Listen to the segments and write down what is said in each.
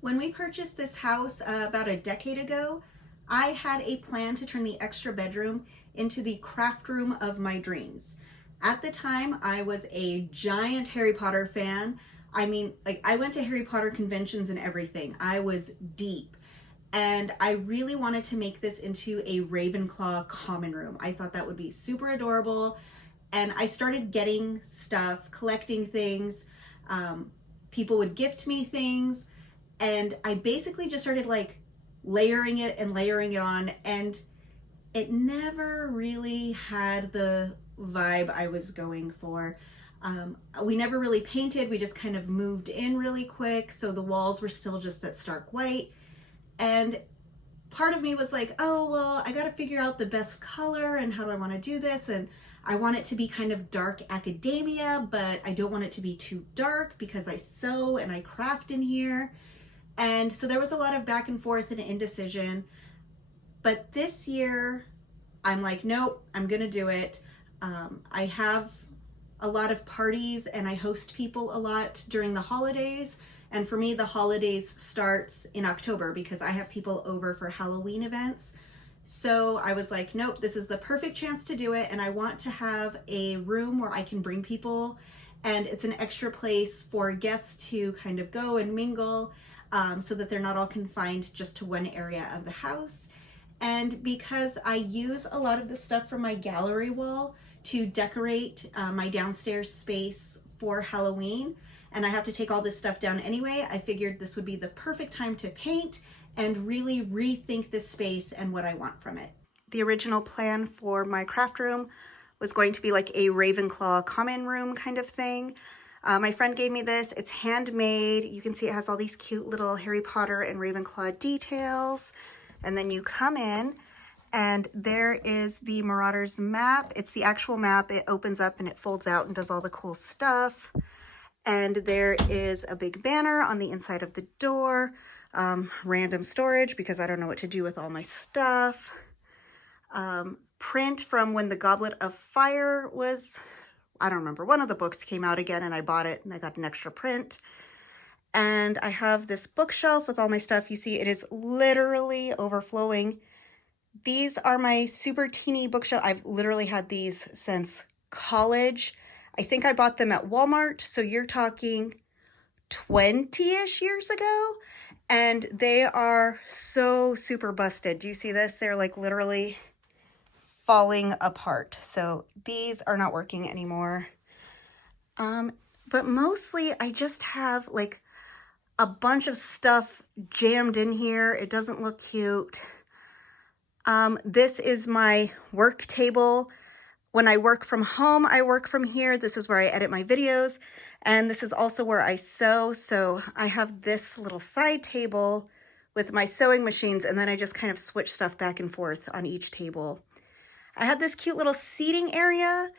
When we purchased this house about a decade ago, I had a plan to turn the extra bedroom into the craft room of my dreams. At the time, I was a giant Harry Potter fan. I mean, like, I went to Harry Potter conventions and everything. I was deep. And I really wanted to make this into a Ravenclaw common room. I thought that would be super adorable. And I started getting stuff, collecting things. Um, People would gift me things, and I basically just started like layering it and layering it on, and it never really had the vibe I was going for. We never really painted, we just kind of moved in really quick, so the walls were still just that stark white. And part of me was like, oh, well, I got to figure out the best color and how do I want to do this. And I want it to be kind of dark academia, but I don't want it to be too dark because I sew and I craft in here. And so there was a lot of back and forth and indecision. But this year, I'm like, nope, I'm going to do it. I have a lot of parties and I host people a lot during the holidays. And for me, the holidays starts in October because I have people over for Halloween events. So I was like, nope, this is the perfect chance to do it. And I want to have a room where I can bring people, and it's an extra place for guests to kind of go and mingle, so that they're not all confined just to one area of the house. And because I use a lot of the stuff from my gallery wall to decorate my downstairs space for Halloween, and I have to take all this stuff down anyway, I figured this would be the perfect time to paint and really rethink this space and what I want from it. The original plan for my craft room was going to be like a Ravenclaw common room kind of thing. My friend gave me this. It's handmade. You can see it has all these cute little Harry Potter and Ravenclaw details. And then you come in and there is the Marauders map. It's the actual map. It opens up and it folds out and does all the cool stuff. And there is a big banner on the inside of the door. Random storage because I don't know what to do with all my stuff. Print from when the Goblet of Fire was, I don't remember, one of the books came out again and I bought it and I got an extra print. And I have this bookshelf with all my stuff. You see, it is literally overflowing. These are my super teeny bookshelf. I've literally had these since college. I think I bought them at Walmart. So you're talking 20-ish years ago. And they are so super busted. Do you see this? They're like literally falling apart. So these are not working anymore. But mostly I just have like a bunch of stuff jammed in here. It doesn't look cute. This is my work table. When I work from home, I work from here. This is where I edit my videos. And this is also where I sew. So I have this little side table with my sewing machines, and then I just kind of switch stuff back and forth on each table. I had this cute little seating area,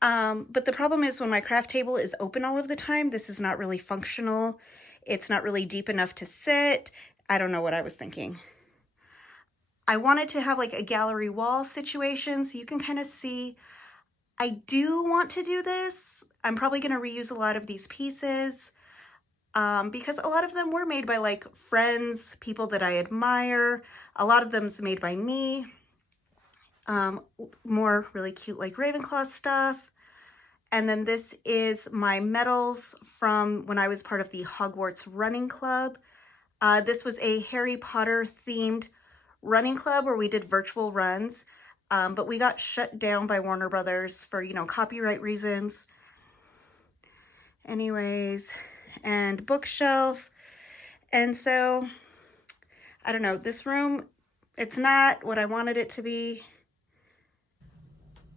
but the problem is when my craft table is open all of the time, this is not really functional. It's not really deep enough to sit. I don't know what I was thinking. I wanted to have like a gallery wall situation, so you can kind of see I do want to do this. I'm probably going to reuse a lot of these pieces because a lot of them were made by like friends, people that I admire. A lot of them's made by me. More really cute like Ravenclaw stuff. And then this is my medals from when I was part of the Hogwarts running club. This was a Harry Potter themed running club where we did virtual runs. But we got shut down by Warner Brothers for, you know, copyright reasons. Anyways, and bookshelf. And so, I don't know, this room, it's not what I wanted it to be.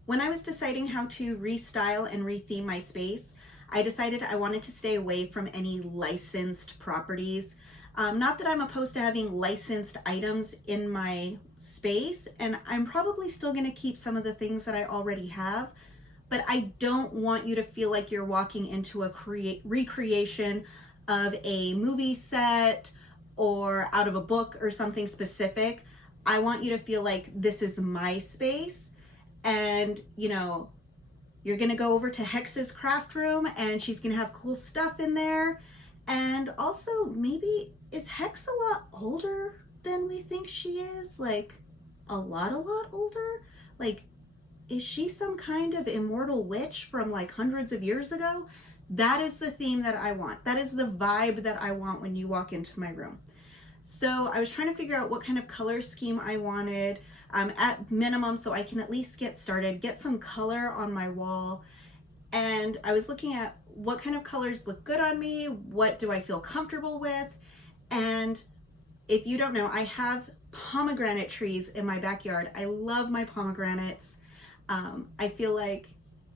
When I was deciding how to restyle and retheme my space, I decided I wanted to stay away from any licensed properties. Not that I'm opposed to having licensed items in my space, and I'm probably still going to keep some of the things that I already have, but I don't want you to feel like you're walking into a recreation of a movie set or out of a book or something specific. I want you to feel like this is my space, and, you know, You're gonna go over to Hex's craft room and she's gonna have cool stuff in there. And also, maybe, is Hex a lot older than we think she is? Like, a lot older? Like, is she some kind of immortal witch from like hundreds of years ago? That is the theme that I want. That is the vibe that I want when you walk into my room. So I was trying to figure out what kind of color scheme I wanted at minimum, so I can at least get started, get some color on my wall. And I was looking at what kind of colors look good on me, what do I feel comfortable with. And if you don't know, I have pomegranate trees in my backyard. I love my pomegranates. I feel like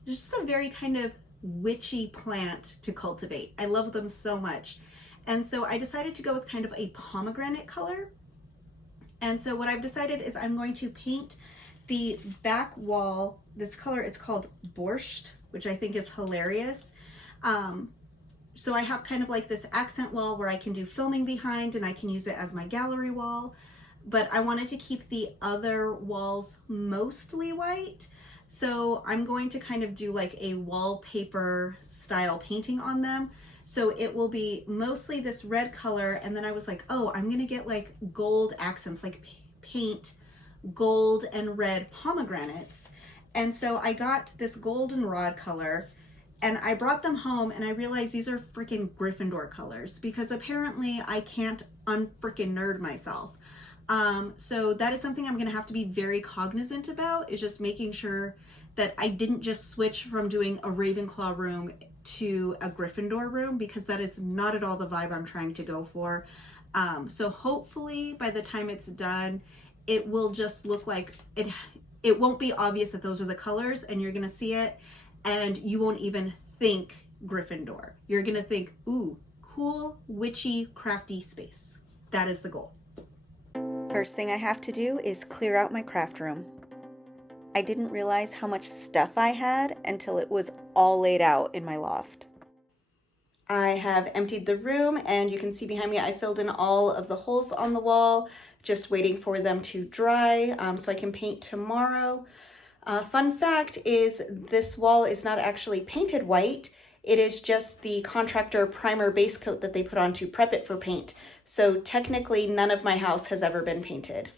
just a very kind of witchy plant to cultivate. I love them so much. And so I decided to go with kind of a pomegranate color. And so what I've decided is I'm going to paint the back wall, this color, it's called Borscht, which I think is hilarious. So I have kind of like this accent wall where I can do filming behind and I can use it as my gallery wall. But I wanted to keep the other walls mostly white. So I'm going to kind of do like a wallpaper style painting on them. So it will be mostly this red color. And then I was like, oh, I'm gonna get like gold accents, like paint gold and red pomegranates. And so I got this goldenrod color and I brought them home and I realized these are freaking Gryffindor colors because apparently I can't unfreaking nerd myself. So that is something I'm gonna have to be very cognizant about, is just making sure that I didn't just switch from doing a Ravenclaw room to a Gryffindor room, because that is not at all the vibe I'm trying to go for. So hopefully by the time it's done, it will just look like it won't be obvious that those are the colors, and you're gonna see it and you won't even think Gryffindor. You're gonna think, ooh, cool, witchy, crafty space. That is the goal. First thing I have to do is clear out my craft room. I didn't realize how much stuff I had until it was all laid out in my loft. I have emptied the room and you can see behind me I filled in all of the holes on the wall, just waiting for them to dry so I can paint tomorrow. Fun fact is this wall is not actually painted white. It is just the contractor primer base coat that they put on to prep it for paint. So technically none of my house has ever been painted.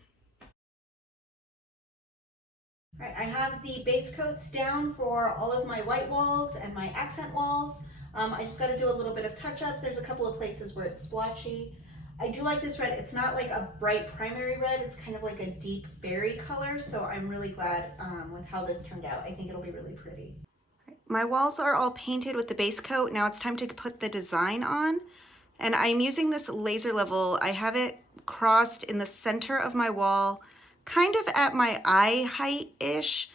All right, I have the base coats down for all of my white walls and my accent walls. I just got to do a little bit of touch up. There's a couple of places where it's splotchy. I do like this red. It's not like a bright primary red. It's kind of like a deep berry color. So I'm really glad with how this turned out. I think it'll be really pretty. My walls are all painted with the base coat. Now it's time to put the design on. And I'm using this laser level. I have it crossed in the center of my wall, kind of at my eye height-ish,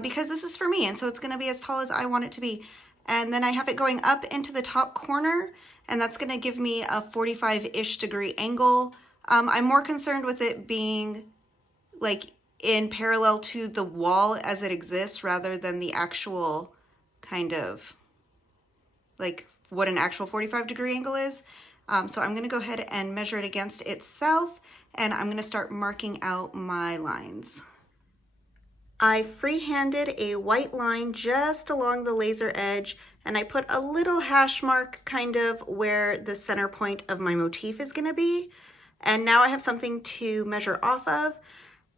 because this is for me. And so it's gonna be as tall as I want it to be. And then I have it going up into the top corner, and that's gonna give me a 45-ish degree angle. I'm more concerned with it being like in parallel to the wall as it exists rather than the actual kind of like what an actual 45-degree angle is. So I'm gonna go ahead and measure it against itself, and I'm gonna start marking out my lines. I freehanded a white line just along the laser edge, and I put a little hash mark kind of where the center point of my motif is gonna be. And now I have something to measure off of.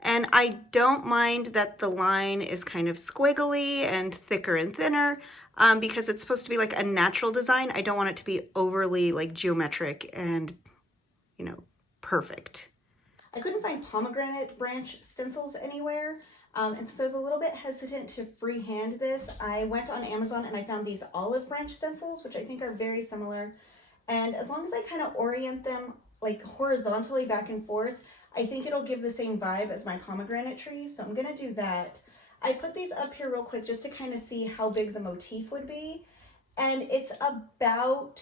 And I don't mind that the line is kind of squiggly and thicker and thinner because it's supposed to be like a natural design. I don't want it to be overly like geometric and, you know, perfect. I couldn't find pomegranate branch stencils anywhere. And since I was a little bit hesitant to freehand this, I went on Amazon and I found these olive branch stencils, which I think are very similar. And as long as I kind of orient them like horizontally back and forth, I think it'll give the same vibe as my pomegranate trees. So I'm gonna do that. I put these up here real quick just to kind of see how big the motif would be. And it's about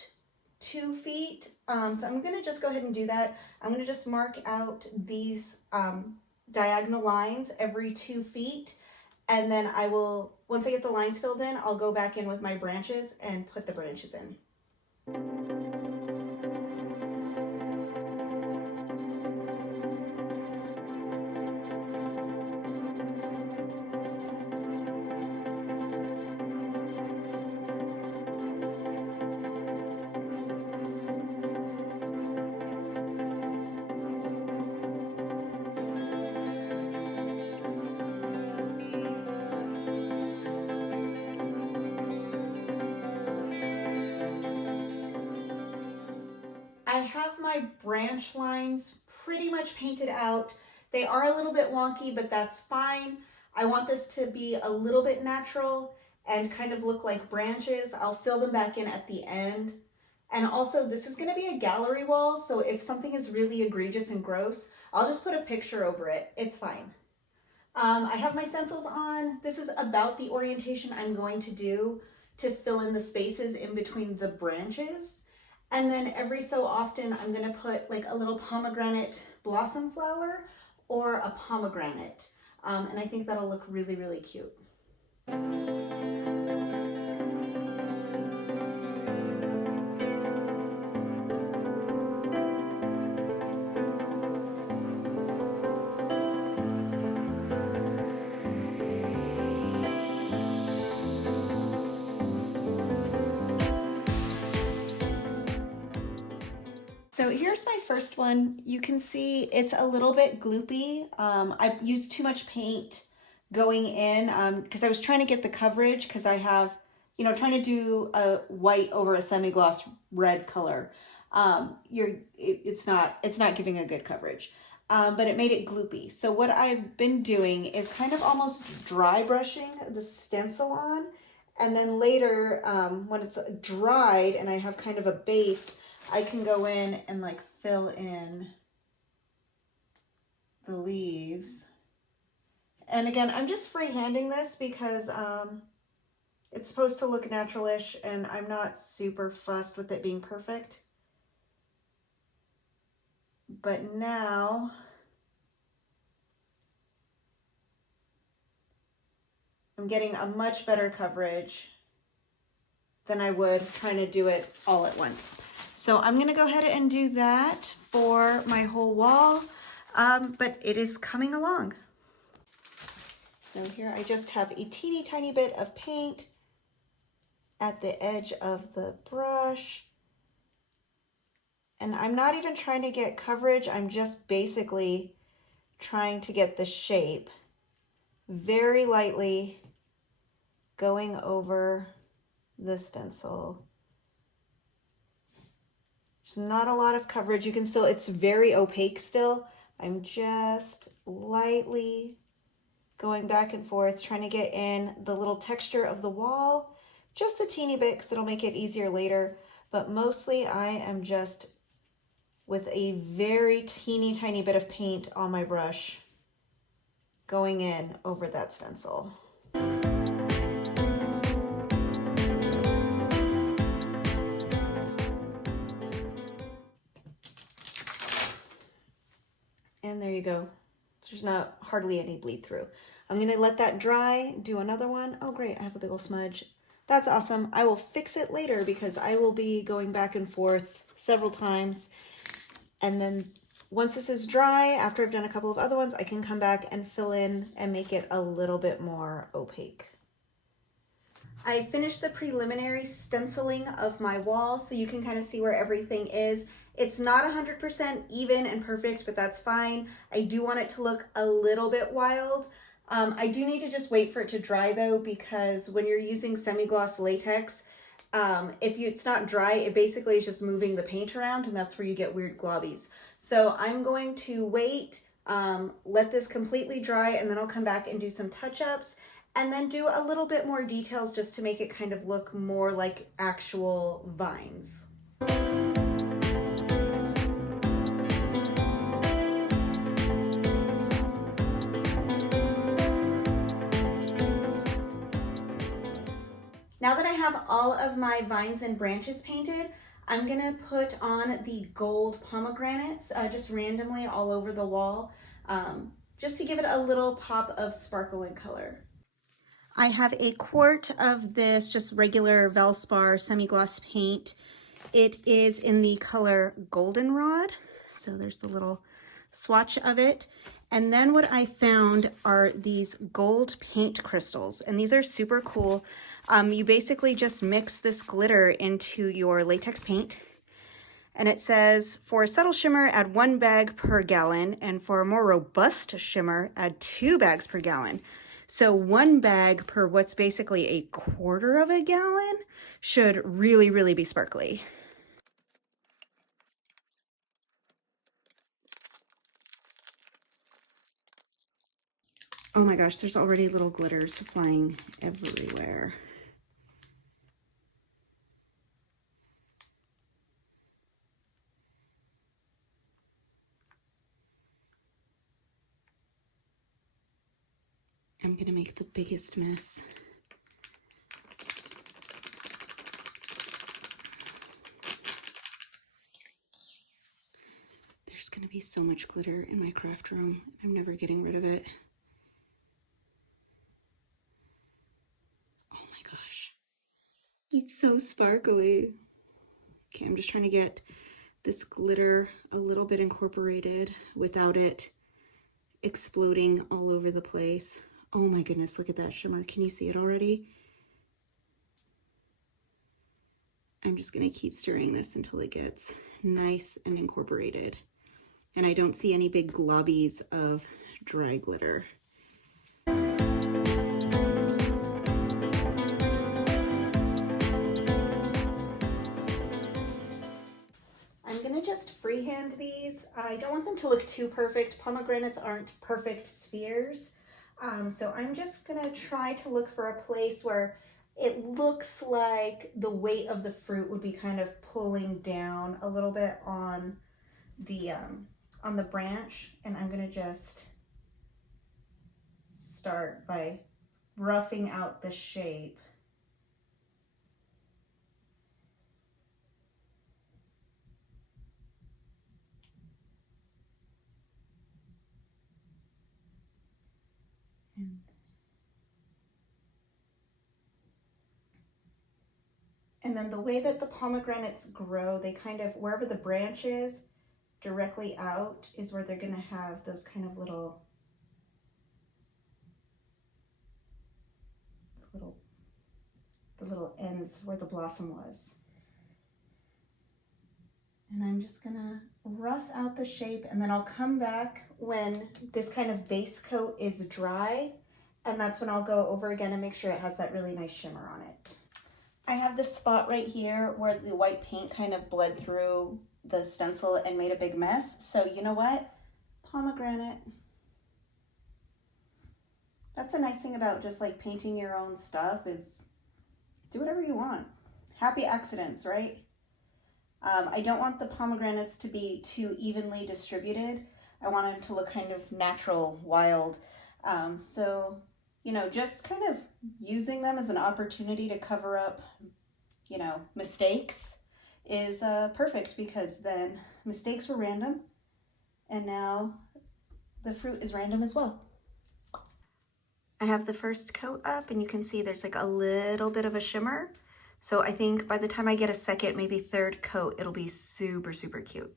2 feet. So I'm gonna just go ahead and do that. I'm gonna just mark out these diagonal lines every 2 feet. And then I will, once I get the lines filled in, I'll go back in with my branches and put the branches in. I have my branch lines pretty much painted out. They are a little bit wonky, but that's fine. I want this to be a little bit natural and kind of look like branches. I'll fill them back in at the end. And also, this is going to be a gallery wall, so if something is really egregious and gross, I'll just put a picture over it. It's fine. I have my stencils on. This is about the orientation I'm going to do to fill in the spaces in between the branches. And then every so often, I'm going to put like a little pomegranate blossom flower or a pomegranate. And I think that'll look really, really cute. So here's my first one. You can see it's a little bit gloopy. I used too much paint going in because I was trying to get the coverage because I have, trying to do a white over a semi-gloss red color. It's not giving a good coverage, but it made it gloopy. So what I've been doing is kind of almost dry brushing the stencil on, and then later when it's dried and I have kind of a base, I can go in and like fill in the leaves. And again, I'm just freehanding this because it's supposed to look naturalish and I'm not super fussed with it being perfect. But now I'm getting a much better coverage than I would trying to do it all at once. So I'm gonna go ahead and do that for my whole wall, but it is coming along. So here I just have a teeny tiny bit of paint at the edge of the brush. And I'm not even trying to get coverage, I'm just basically trying to get the shape very lightly going over the stencil. There's not a lot of coverage. You can still, it's very opaque still. I'm just lightly going back and forth, trying to get in the little texture of the wall, just a teeny bit because it'll make it easier later. But mostly I am just with a very teeny tiny bit of paint on my brush going in over that stencil. And there you go. There's not hardly any bleed through. I'm gonna let that dry, do another one. Oh great, I have a big old smudge. That's awesome. I will fix it later because I will be going back and forth several times. And then once this is dry, after I've done a couple of other ones, I can come back and fill in and make it a little bit more opaque. I finished the preliminary stenciling of my wall so you can kind of see where everything is. It's not 100% even and perfect, but that's fine. I do want it to look a little bit wild. I do need to just wait for it to dry though, because when you're using semi-gloss latex, it's not dry, it basically is just moving the paint around and that's where you get weird globbies. So I'm going to wait, let this completely dry, and then I'll come back and do some touch-ups and then do a little bit more details just to make it kind of look more like actual vines. Now that I have all of my vines and branches painted, I'm gonna put on the gold pomegranates just randomly all over the wall, just to give it a little pop of sparkle and color. I have a quart of this just regular Valspar semi-gloss paint. It is in the color Goldenrod. So there's the little swatch of it. And then what I found are these gold paint crystals, and these are super cool. You basically just mix this glitter into your latex paint, and it says for a subtle shimmer, add 1 bag per gallon, and for a more robust shimmer, add 2 bags per gallon. So 1 bag per what's basically a quarter of a gallon should really, really be sparkly. Oh my gosh, there's already little glitters flying everywhere. I'm gonna make the biggest mess. There's gonna be so much glitter in my craft room. I'm never getting rid of it. Oh my gosh. It's so sparkly. Okay, I'm just trying to get this glitter a little bit incorporated without it exploding all over the place. Oh my goodness, look at that shimmer. Can you see it already? I'm just gonna keep stirring this until it gets nice and incorporated. And I don't see any big globbies of dry glitter. I'm gonna just freehand these. I don't want them to look too perfect. Pomegranates aren't perfect spheres. So I'm just gonna try to look for a place where it looks like the weight of the fruit would be kind of pulling down a little bit on the branch. And I'm gonna just start by roughing out the shape. And then the way that the pomegranates grow, they kind of, wherever the branch is, directly out is where they're gonna have those kind of little the little ends where the blossom was. And I'm just gonna rough out the shape, and then I'll come back when this kind of base coat is dry, and that's when I'll go over again and make sure it has that really nice shimmer on it. I have this spot right here where the white paint kind of bled through the stencil and made a big mess. So you know what? Pomegranate. That's a nice thing about just like painting your own stuff, is do whatever you want. Happy accidents, right? I don't want the pomegranates to be too evenly distributed. I want them to look kind of natural, wild. So, you know, just kind of using them as an opportunity to cover up, you know, mistakes is perfect, because then mistakes were random and now the fruit is random as well. I have the first coat up and you can see there's like a little bit of a shimmer. So I think by the time I get a second, maybe third coat, it'll be super, super cute.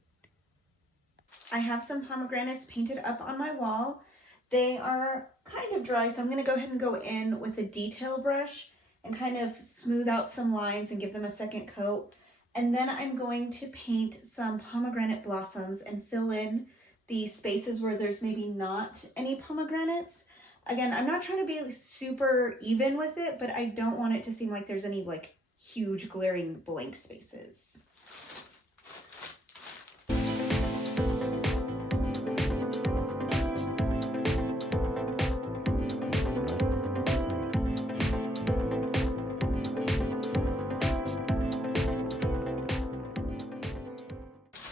I have some pomegranates painted up on my wall. They are kind of dry, so I'm gonna go ahead and go in with a detail brush and kind of smooth out some lines and give them a second coat. And then I'm going to paint some pomegranate blossoms and fill in the spaces where there's maybe not any pomegranates. Again, I'm not trying to be super even with it, but I don't want it to seem like there's any like huge glaring blank spaces.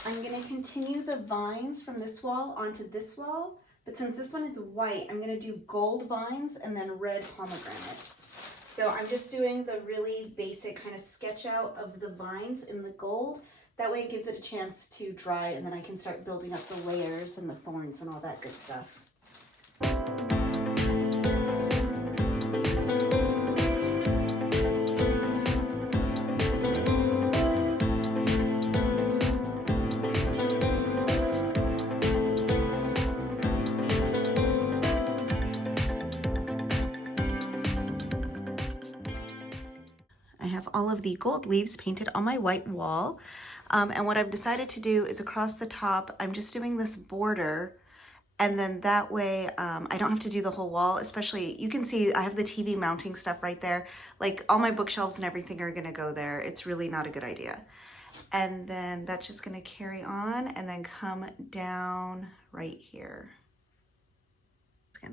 I'm going to continue the vines from this wall onto this wall, but since this one is white, I'm going to do gold vines and then red pomegranates. So I'm just doing the really basic kind of sketch out of the vines in the gold. That way it gives it a chance to dry, and then I can start building up the layers and the thorns and all that good stuff. I have all of the gold leaves painted on my white wall. And what I've decided to do is across the top, I'm just doing this border, and then that way I don't have to do the whole wall. Especially, you can see I have the TV mounting stuff right there. Like all my bookshelves and everything are gonna go there. It's really not a good idea. And then that's just gonna carry on and then come down right here.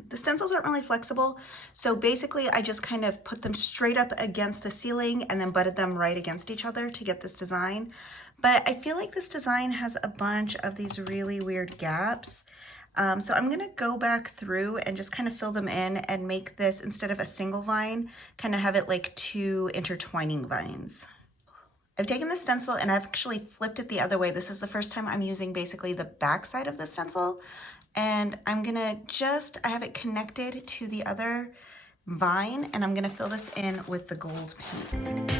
The stencils aren't really flexible, so basically I just kind of put them straight up against the ceiling and then butted them right against each other to get this design. But I feel like this design has a bunch of these really weird gaps. So I'm gonna go back through and just kind of fill them in and make this, instead of a single vine, kind of have it like two intertwining vines. I've taken the stencil and I've actually flipped it the other way. This is the first time I'm using basically the back side of the stencil. And I'm gonna I have it connected to the other vine, and I'm gonna fill this in with the gold paint.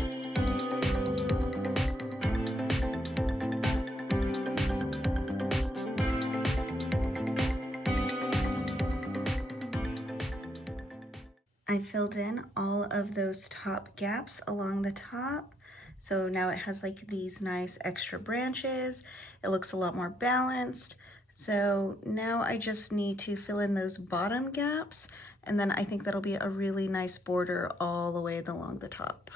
I filled in all of those top gaps along the top. So now it has like these nice extra branches. It looks a lot more balanced. So now I just need to fill in those bottom gaps, and then I think that'll be a really nice border all the way along the top.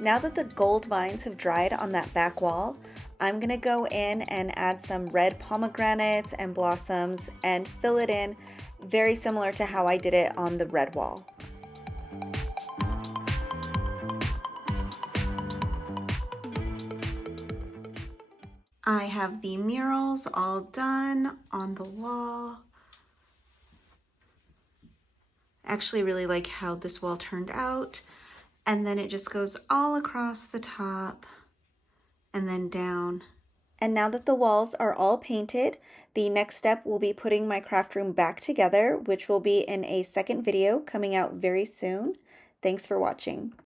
Now that the gold vines have dried on that back wall, I'm gonna go in and add some red pomegranates and blossoms and fill it in very similar to how I did it on the red wall. I have the murals all done on the wall. I actually really like how this wall turned out. And then it just goes all across the top and then down. And now that the walls are all painted, the next step will be putting my craft room back together, which will be in a second video coming out very soon. Thanks for watching.